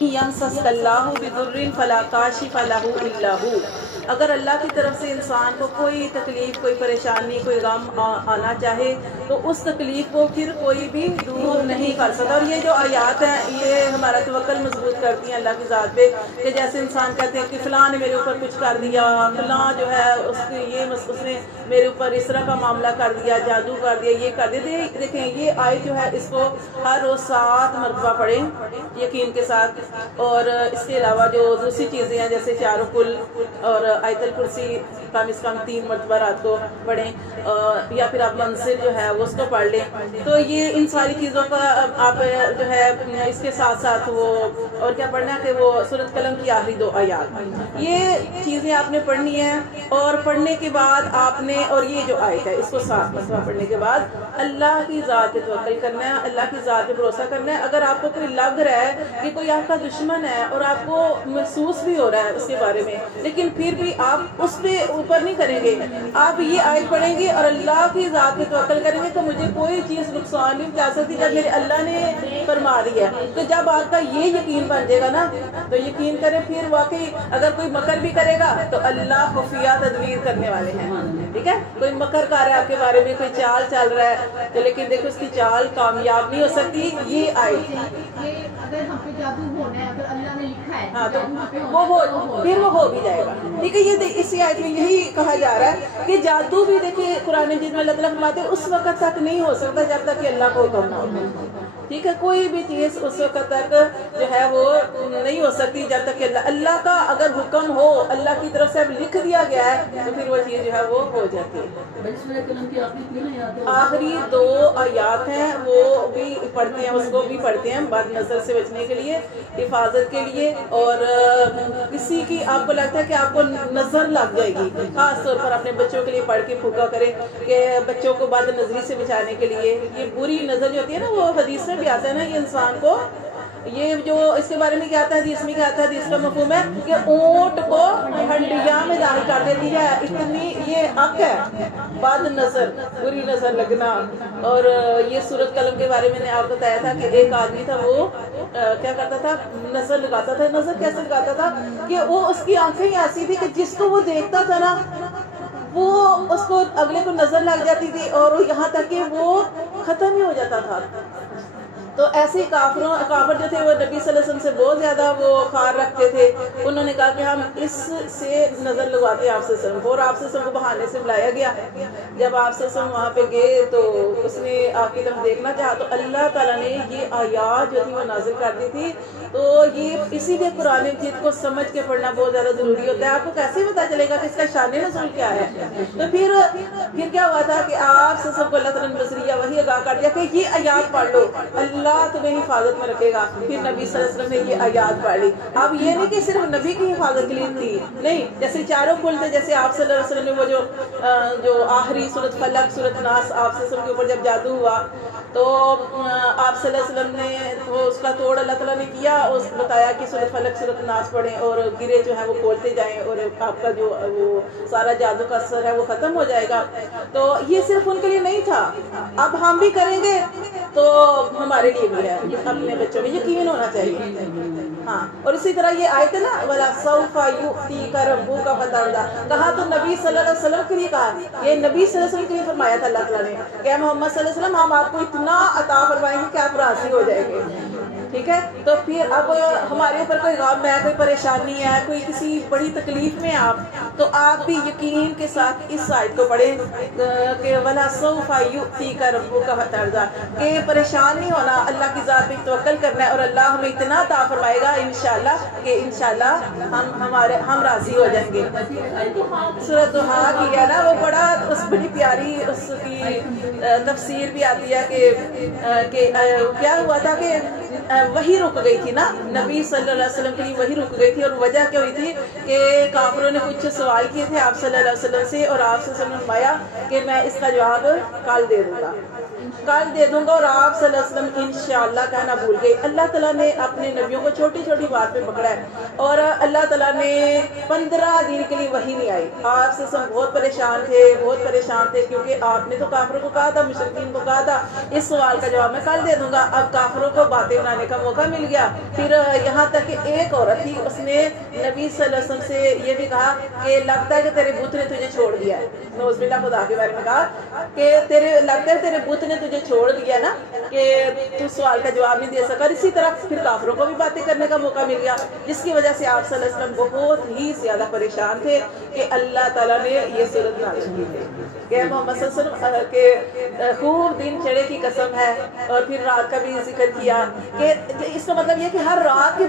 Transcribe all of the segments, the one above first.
يَمْسَسْكَ اللَّهُ بِضُرٍّ فَلَا كَاشِفَ لَهُ إِلَّا هُوَ۔ اگر اللہ کی طرف سے انسان کو کوئی تکلیف، کوئی پریشانی، کوئی غم آنا چاہے تو اس تکلیف کو پھر کوئی بھی دور نہیں کر سکتا۔ اور یہ جو آیات ہیں یہ ہمارا توکل مضبوط کرتی ہیں اللہ کی ذات پہ، کہ جیسے انسان کہتے ہیں کہ فلاں نے میرے اوپر کچھ کر دیا، فلاں جو ہے اس نے میرے اوپر اس طرح کا معاملہ کر دیا، جادو کر دیا، یہ کر دیا۔ دیکھیں یہ آیت جو ہے اس کو ہر روز 7 مرتبہ پڑھیں یقین کے ساتھ۔ اور اس کے علاوہ جو دوسری چیزیں ہیں جیسے چاروں کل اور آیت الکرسی کم از کم 3 مرتبہ رات کو پڑھیں، یا پھر آپ منزل جو ہے وہ اس کو پڑھ لیں۔ تو یہ ان ساری چیزوں کا آپ جو ہے اس کے ساتھ ساتھ وہ اور کیا پڑھنا ہے کہ وہ سورۃ قلم کی آخری 2 آیات، یہ چیزیں آپ نے پڑھنی ہیں۔ اور پڑھنے کے بعد آپ نے، اور یہ جو آیت ہے اس کو 7 مرتبہ پڑھنے کے بعد اللہ کی ذات پہ توکل کرنا ہے، اللہ کی ذات پہ بھروسہ کرنا ہے۔ اگر آپ کو کوئی لگ رہا ہے کہ کوئی آپ کا دشمن ہے اور آپ کو محسوس بھی ہو رہا ہے اس کے بارے میں، لیکن پھر بھی آپ اس پہ اوپر نہیں کریں گے، آپ یہ آیت پڑھیں گے اور اللہ کی ذات پہ توکل کریں گے کہ مجھے کوئی چیز نقصان نہیں پہنچا سکتی جب میرے اللہ نے فرما دی ہے۔ تو جب آپ کا یہ یقین بن جائے گا نا تو یقین کریں پھر واقعی اگر کوئی مکر بھی کرے گا تو اللہ خفیہ تدبیر کرنے والے ہیں، ٹھیک ہے؟ کوئی مکر کر رہا ہے آپ کے بارے میں، کوئی چال چل رہا ہے تو لیکن دیکھو اس کی چال کامیاب نہیں ہو سکتی، یہ آیت اگر ہم پہ جادو ہونا ہے، اگر اللہ نے لکھا ہے ہاں تو پھر وہ ہو بھی جائے گا، ٹھیک ہے؟ یہ اسی آیت میں یہی کہا جا رہا ہے کہ جادو بھی دیکھیں قرآن مجید میں اللہ تعالیٰ فرماتے ہیں اس وقت تک نہیں ہو سکتا جب تک کہ اللہ کو حکم نہ ہو، ٹھیک ہے؟ کوئی بھی چیز اس وقت تک جو ہے وہ نہیں ہو سکتی جب تک کہ اللہ کا اگر حکم ہو، اللہ کی طرف سے اب لکھ دیا گیا ہے تو پھر وہ چیز جو ہے وہ ہو جاتی ہے۔ آخری 2 آیات ہیں وہ بھی پڑھتے ہیں، اس کو بھی پڑھتے ہیں بد نظر سے بچنے کے لیے، حفاظت کے لیے۔ اور کسی کی آپ کو لگتا ہے کہ آپ کو نظر لگ جائے گی، خاص طور پر اپنے بچوں کے لیے پڑھ کے پھوکا کریں کہ بچوں کو بد نظری سے بچانے کے لیے۔ یہ بری نظر جو ہوتی ہے نا وہ حدیث میں بھی آتا ہے نا، یہ انسان کو، یہ جو اس کے بارے میں کیا آتا ہے حدیث میں، کیا آتا ہے حدیث کا مفہوم ہے کہ اونٹ کو ہنڈیا میں داخل کر دیتی ہے، اتنی یہ حق ہے بد نظر، بری نظر لگنا۔ اور یہ سورۃ قلم کے بارے میں نے آپ کو بتایا تھا کہ ایک آدمی تھا وہ کیا کرتا تھا، نظر لگاتا تھا۔ نظر کیسے لگاتا تھا کہ وہ اس کی آنکھیں ہی ایسی تھی کہ جس کو وہ دیکھتا تھا نا وہ اس کو اگلے کو نظر لگ جاتی تھی اور یہاں تک کہ وہ ختم ہی ہو جاتا تھا۔ تو ایسے ہی کافر جو تھے وہ نبی صلی اللہ علیہ وسلم سے بہت زیادہ وہ خار رکھتے تھے، انہوں نے کہا کہ ہم اس سے نظر لگواتے ہیں آپ سے وسلم کو، اور آپ سے وسلم کو بہانے سے بلایا گیا۔ جب آپ سے وسلم وہاں پہ گئے تو اس نے آپ کی طرف دیکھنا چاہا تو اللہ تعالیٰ نے یہ آیات جو تھی وہ نازل کر دی تھی۔ تو یہ اسی لیے قرآن مجید کو سمجھ کے پڑھنا بہت زیادہ ضروری ہوتا ہے۔ آپ کو کیسے پتہ چلے گا کہ اس کا شان نزول کیا ہے؟ تو پھر کیا ہوا تھا کہ آپ سے سب کو اللہ تعالیٰ نے بصریہ وہی آگاہ کر دیا کہ یہ آیات پڑھ لو، اللہ تمہیں حفاظت میں رکھے گا۔ پھر نبی صلی اللہ علیہ وسلم نے یہ آیات پڑھ لی۔ اب یہ نہیں کہ صرف نبی کی حفاظت کے لیے تھی، نہیں، جیسے چاروں کل تھے، جیسے آپ صلی اللہ علیہ وسلم نے وہ جو آخری سورۃ فلق، سورۃ ناس آپ سے سب کے اوپر جب جادو ہوا تو آپ صلی اللہ علیہ وسلم نے وہ اس کا توڑ اللہ تعالیٰ نے کیا، اس بتایا کہ سورۃ فلق سورۃ ناس پڑھیں اور گرے جو ہیں وہ کھولتے جائیں اور آپ کا جو وہ سارا جادو کا اثر ہے وہ ختم ہو جائے گا۔ تو یہ صرف ان کے لیے نہیں تھا، اب ہم بھی کریں گے تو ہمارے لیے بھی ہے، اپنے بچوں میں یقین ہونا چاہیے۔ ہاں، اور اسی طرح یہ آیت ہے نا وَلَا سَوْفَ يُؤْتِيكَ رَبُّكَ فَتَرْضَىٰ، کہا تو نبی صلی اللہ علیہ وسلم کے لیے کہا، یہ نبی صلی اللہ علیہ وسلم کے لیے فرمایا تھا اللہ تعالیٰ نے کہ محمد صلی اللہ علیہ وسلم ہم آپ کو اتنا عطا فرمائیں گے کہ آپ راضی ہو جائیں گے، ٹھیک ہے؟ تو پھر اب ہمارے اوپر کوئی غم ہے، کوئی پریشانی ہے، کوئی کسی بڑی تکلیف میں آپ، تو آپ بھی یقین کے ساتھ اس آیت کو پڑھیں کہ وَلَا سَوْفَ يُؤْتِيكَ رَبُّكَ فَتَرْضَىٰ، کہ پریشان نہیں ہونا، اللہ کی ذات پہ توکل کرنا ہے اور اللہ ہمیں اتنا عطا فرمائے گا انشاءاللہ کہ انشاءاللہ ہم راضی ہو جائیں گے۔ سورۃ ضحیٰ کی ہے نا وہ بڑا اس بڑی پیاری اس کی تفسیر بھی آتی ہے کہ کیا ہوا تھا کہ وہی رک گئی تھی نا، نبی صلی اللہ علیہ وسلم کے لیے وہی رک گئی تھی، اور وجہ کیا ہوئی تھی کہ کافروں نے کچھ سوال کیے تھے آپ صلی اللہ علیہ وسلم سے اور آپ سے فرمایا کہ میں اس کا جواب کل دے دوں گا۔ کل دے دوں گا، اور آپ صلی اللہ علیہ وسلم انشاءاللہ کہنا بھول گئے۔ اللہ تعالیٰ نے اپنے نبیوں کو چھوٹی چھوٹی بات پہ پکڑا ہے، اور اللہ تعالیٰ نے 15 دن کے لیے وحی نہیں آئی۔ آپ سے سب بہت پریشان تھے کیونکہ آپ نے تو کافروں کو کہا تھا، مشرکین کو کہا تھا اس سوال کا جواب میں کل دے دوں گا۔ اب کافروں کو باتیں بنانے کا موقع مل گیا۔ پھر یہاں تک کہ ایک عورت تھی، اس نے نبی صلی اللہ علیہ وسلم سے یہ بھی کہا کہ لگتا ہے کہ تیرے بت نے تجھے چھوڑ دیا ہے۔ نعوذ باللہ، خدا کے بارے میں کہا کہ لگتا ہے تیرے بت نے تجھے چھوڑ دیا نا، کہ تو سوال کا جواب نہیں دے سکا۔ اسی طرح پھر کافروں کو بھی باتیں کرنے کا موقع مل گیا، جس کی وجہ سے آپ صلی اللہ علیہ وسلم بہت ہی زیادہ پریشان تھے کہ اللہ تعالیٰ نے یہ صورت نازل کی تھی کہ محمد صلی اللہ علیہ وسلم کہ خوب دن چڑھے کی قسم ہے، اور پھر رات کا بھی ذکر کیا کہ اس کا مطلب یہ کہ ہر رات کے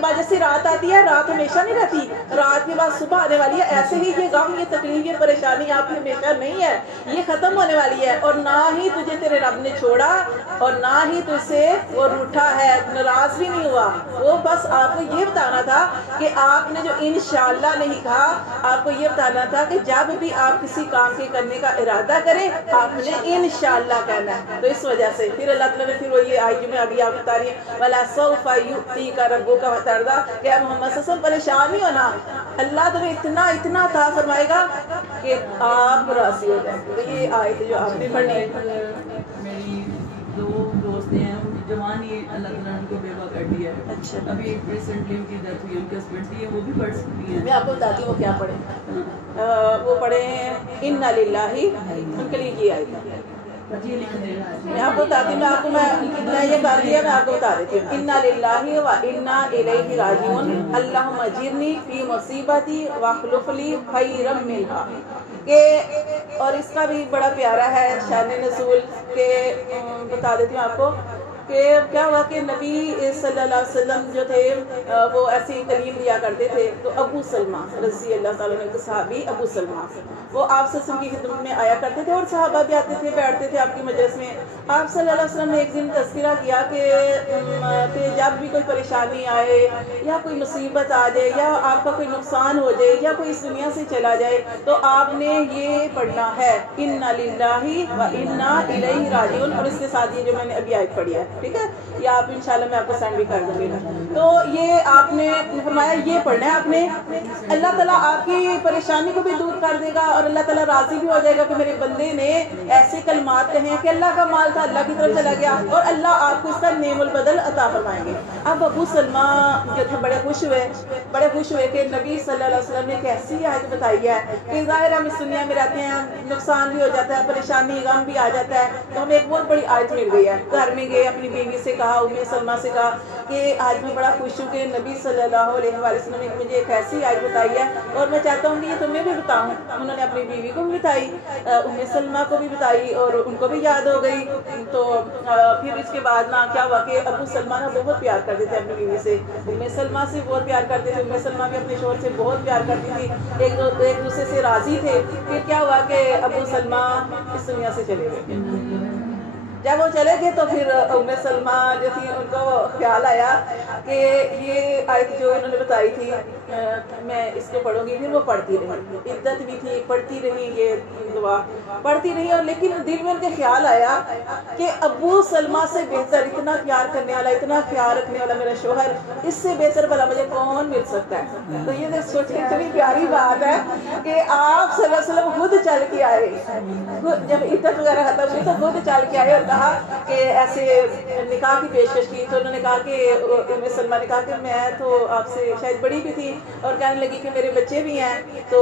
بعد جیسے رات آتی ہے، رات ہمیشہ نہیں رہتی، رات کے بعد صبح آنے والی ہے، ایسے ہی یہ غم، یہ تکلیف، یہ پریشانی آپ کی ہمیشہ نہیں ہے، یہ ختم ہونے والی ہے۔ اور نہ ہی تجھے تیرے رب نے چھوڑا، اور نہ ہی تجھ سے وہ روٹھا ہے، ناراض بھی نہیں ہوا۔ وہ بس آپ کو یہ بتانا تھا کہ آپ نے جو انشاءاللہ نہیں کہا، آپ کو یہ بتانا تھا کہ جب بھی آپ کسی کام کے کرنے کا ارادہ کریں، آپ نے انشاءاللہ کہنا ہے۔ تو اس وجہ سے پھر اللہ تعالیٰ نے پھر وہ یہ آیت میں ابھی آپ بتا رہی ہیں وَلَا سَوْفَ يُؤْتِيكَ رَبُّكَ فَتَرْضَىٰ، کہ محمد صلی اللہ علیہ وسلم پریشان نہیں ہونا، اللہ تمہیں اتنا عطا فرمائے گا کہ آپ راضی ہو جائیں۔ تو یہ آیت جو آپ نے پڑھی، میری 2 دوست ہیں، جوان ہی اللہ تعالیٰ نے ان کو بیوہ کر دیا ہے۔ اچھا، ابھی ریسنٹلی ان کی ڈیتھ ہوئی، ان کے ہسبینڈ کی ہے، وہ بھی پڑھ سکتی ہیں۔ میں آپ کو بتاتی ہوں وہ کیا پڑھیں۔ وہ پڑھے ہیں اِنَّا لِلَّهِ، ان کے لیے یہ آیت ہے۔ جی لکھ دیں۔ میں آپ کو بتاتی ہوں، میں یہ کر دیا، میں آپ کو بتا دیتی ہوں۔ اِنَّا لِلَّهِ وَإِنَّا إِلَيْهِ راجعون، اللہم اجرنی فی مصیبتی واخلف لی خیرا منہا، کہ اور اس کا بھی بڑا پیارا ہے شان نزول، کہ بتا دیتی ہوں آپ کو کہ کیا ہوا کہ نبی صلی اللہ علیہ وسلم جو تھے وہ ایسی تعلیم دیا کرتے تھے، تو ابو سلمہ رضی اللہ تعالیٰ عنہ کے صحابی ابو سلمہ وہ آپ صلی اللہ علیہ وسلم کی خدمت میں آیا کرتے تھے، اور صحابہ بھی آتے تھے، بیٹھتے تھے آپ کی مجلس میں۔ آپ صلی اللہ علیہ وسلم نے ایک دن تذکرہ کیا کہ جب بھی کوئی پریشانی آئے یا کوئی مصیبت آ جائے یا آپ کا کوئی نقصان ہو جائے یا کوئی اس دنیا سے چلا جائے، تو آپ نے یہ پڑھنا ہے اِنَّا لِلَّهِ وَإِنَّا إِلَيْهِ راجعون، اور اس کے ساتھ یہ جو میں نے ابھی آیت پڑھی ہے، ٹھیک ہے، یہ آپ انشاءاللہ میں آپ کو سینڈ بھی کر دوں گی۔ تو یہ آپ نے فرمایا یہ پڑھنا ہے آپ نے، اللہ تعالیٰ آپ کی پریشانی کو بھی دور کر دے گا، اور اللہ تعالیٰ راضی بھی ہو جائے گا کہ میرے بندے نے ایسے کلمات کہے ہیں کہ اللہ کا مال تھا اللہ کی طرف چلا گیا، اور اللہ آپ کو اس کا نعم البدل عطا فرمائیں گے۔ اب ابو سلمہ جو تھے بڑے خوش ہوئے کہ نبی صلی اللہ علیہ وسلم نے کیسی آیت بتائی ہے کہ ظاہر ہم اس دنیا میں رہتے ہیں، نقصان بھی ہو جاتا ہے، پریشانی غم بھی آ جاتا ہے، تو ہمیں ایک بہت بڑی آیت مل گئی ہے۔ گھر میں گئے، اپنی بیوی سے کہا، ام سلمہ سے کہا کہ آج میں بڑا خوش ہوں کہ نبی صلی اللہ علیہ وسلم نے مجھے ایک ایسی آیت بتائی ہے، اور میں چاہتا ہوں کہ یہ تمہیں بھی بتاؤں۔ انہوں نے اپنی بیوی کو بھی بتائی، ام سلمہ کو بھی بتائی، اور ان کو بھی یاد ہو گئی۔ تو پھر اس کے بعد نا کیا ہوا کہ ابو سلمہ نا بہت پیار کرتے تھے اپنی بیوی سے، ام سلمہ سے بہت پیار کرتے تھے، ام سلمہ بھی اپنے شوہر سے بہت پیار کرتی تھی، ایک دوسرے سے راضی تھے۔ پھر کیا ہوا کہ ابو سلمہ اس دنیا سے چلے گئے۔ جب وہ چلے گئے تو پھر ام سلمہ جو تھی ان کو خیال آیا کہ یہ آیت جو انہوں نے بتائی تھی میں اس کو پڑھوں گی۔ پھر وہ پڑھتی رہی، عدت بھی تھی، پڑھتی رہی، یہ دعا پڑھتی رہی، اور لیکن دل میں ان کے خیال آیا کہ ابو سلمہ سے بہتر، اتنا پیار کرنے والا، اتنا خیال رکھنے والا میرا شوہر، اس سے بہتر بھلا مجھے کون مل سکتا ہے۔ تو یہ سوچ کے اتنی پیاری بات ہے کہ آپ صلی اللہ علیہ وسلم خود چل کے آئے، جب عدت وغیرہ ختم ہوئی تو خود چل کے آئے اور کہا کہ ایسے نکاح کی پیشکش کی۔ تو انہوں نے کہا کہ ام سلمہ نے کہا کہ میں تو آپ سے شاید بڑی بھی تھی، اور کہنے لگی کہ میرے بچے بھی ہیں، تو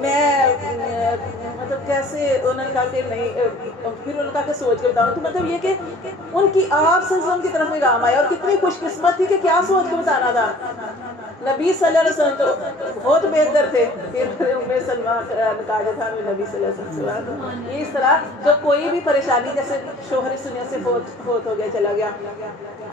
میں مطلب کیسے، انہوں نے کہا کہ نہیں، پھر انہوں نے کہا کہ سوچ کے بتاؤں۔ تو مطلب یہ کہ ان کی آپ صلی اللہ علیہ وسلم کی طرف پیغام آیا، اور کتنی خوش قسمت تھی کہ کیا سوچ کے بتانا تھا۔ نبی صلی اللہ علیہ وسلم تو بہت بہتر تھے، پھر ام سلمہ نکاح جو تھا نبی صلی اللہ علیہ وسلم۔ اس طرح تو کوئی بھی پریشانی، جیسے شوہر اس دنیا سے فوت ہو گیا، چلا گیا،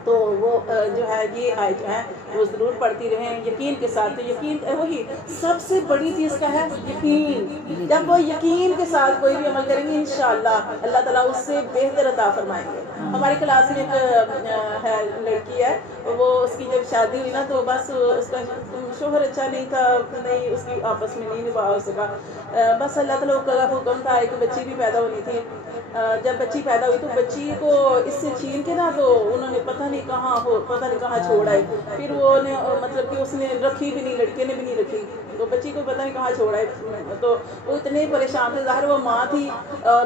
تو وہ جو ہے یہ آیت جو ہے وہ ضرور پڑھتی رہیں یقین کے ساتھ۔ تو یقین وہی سب سے بڑی چیز کا ہے، یقین۔ جب وہ یقین کے ساتھ کوئی بھی عمل کریں گے انشاءاللہ اللہ تعالیٰ اس سے بہتر عطا فرمائیں گے۔ ہماری کلاس میں ایک ہے لڑکی ہے، وہ اس کی جب شادی ہوئی نا تو بس اس کا شوہر اچھا نہیں تھا, نہیں اس کی آپس میں نہیں نبھا ہو سکا. بس اللہ تعالیٰ کا حکم تھا, ایک بچی بھی پیدا ہونی تھی. جب بچی پیدا ہوئی تو بچی کو اس سے چھین کے نا تو انہوں نے پتہ نہیں کہاں چھوڑ آئے. پھر وہ نے مطلب کہ اس نے رکھی بھی نہیں, لڑکے نے بھی نہیں رکھی, تو بچی کو پتہ نہیں کہاں چھوڑ آئے. تو وہ اتنے پریشان تھے, ظاہر وہ ماں تھی اور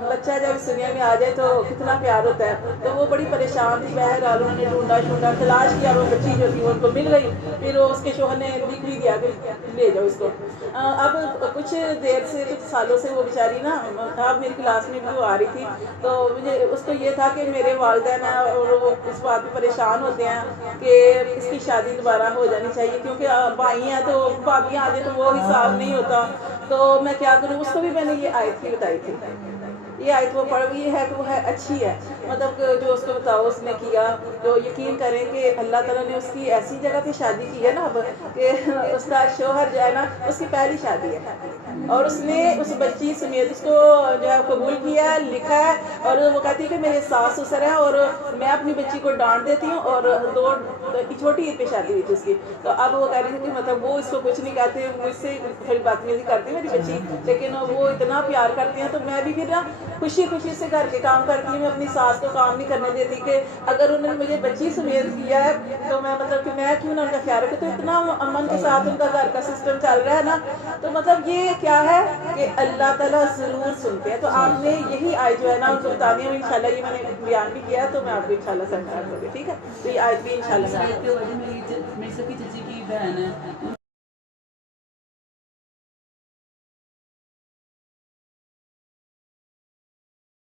بچہ جب اس دنیا میں آ جائے تو کتنا پیار ہوتا ہے. تو وہ بڑی پریشان تھی. بہرحال انہوں نے ڈھونڈا تلاش کیا, وہ بچی جو تھی وہ ان کو مل گئی. پھر اس کے شوہر نے لکھ بھی دیا کہ لے جاؤ اس کو. اب کچھ دیر سے کچھ سالوں سے وہ بیچاری نا, اب میری کلاس میں بھی وہ آ رہی تھی, تو مجھے اس کو یہ تھا کہ میرے والدین ہیں اور وہ اس بات پہ پریشان ہوتے ہیں کہ اس کی شادی دوبارہ ہو جانی چاہیے, کیونکہ بھائی ہیں تو بھابیاں آ جائیں تو وہ حساب نہیں ہوتا. تو میں کیا کروں, اس کو بھی میں نے یہ آیت بھی بتائی تھی. یہ آیت وہ پڑھ ہوئی ہے کہ وہ ہے اچھی ہے, مطلب کہ جو اس کو بتاؤ اس نے کیا تو یقین کریں کہ اللہ تعالیٰ نے اس کی ایسی جگہ پہ شادی کی ہے نا اب کہ اس کا شوہر جو ہے نا اس کی پہلی شادی ہے, اور اس نے اس بچی سمیت اس کو جو ہے قبول کیا ہے, لکھا ہے. اور وہ کہتی ہے کہ میرے ساس سسر ہیں اور میں اپنی بچی کو ڈانٹ دیتی ہوں, اور 2 چھوٹی عید پہ شادی ہوئی تھی اس کی. تو اب وہ کہہ رہی تھی کہ مطلب وہ اس کو کچھ نہیں کہتے, مجھ سے تھوڑی بات نہیں کرتی میری بچی, لیکن وہ اتنا پیار کرتے ہیں. تو میں بھی پھر نا خوشی سے گھر کے کام کرتی ہوں. میں اپنی ساس کو کام نہیں کرنے دیتی کہ اگر انہوں نے مجھے بچی سمیت کیا ہے تو میں مطلب کہ میں کیوں نہ ان کا خیال رکھوں. تو اتنا امن کے ساتھ ان کا گھر کا سسٹم چل رہا ہے نا. تو مطلب یہ کیا ہے کہ اللہ تعالیٰ ضرور سنتے ہیں. تو آپ نے یہی آیت جو ہے نا ان کو بتانی ہے, انشاءاللہ یہ میں نے بیان بھی کیا تو میں آپ کو انشاءاللہ سمجھا دوں گی, ٹھیک ہے. تو یہ آیت بھی انشاءاللہ میری سکی چچی کی بہن ہے.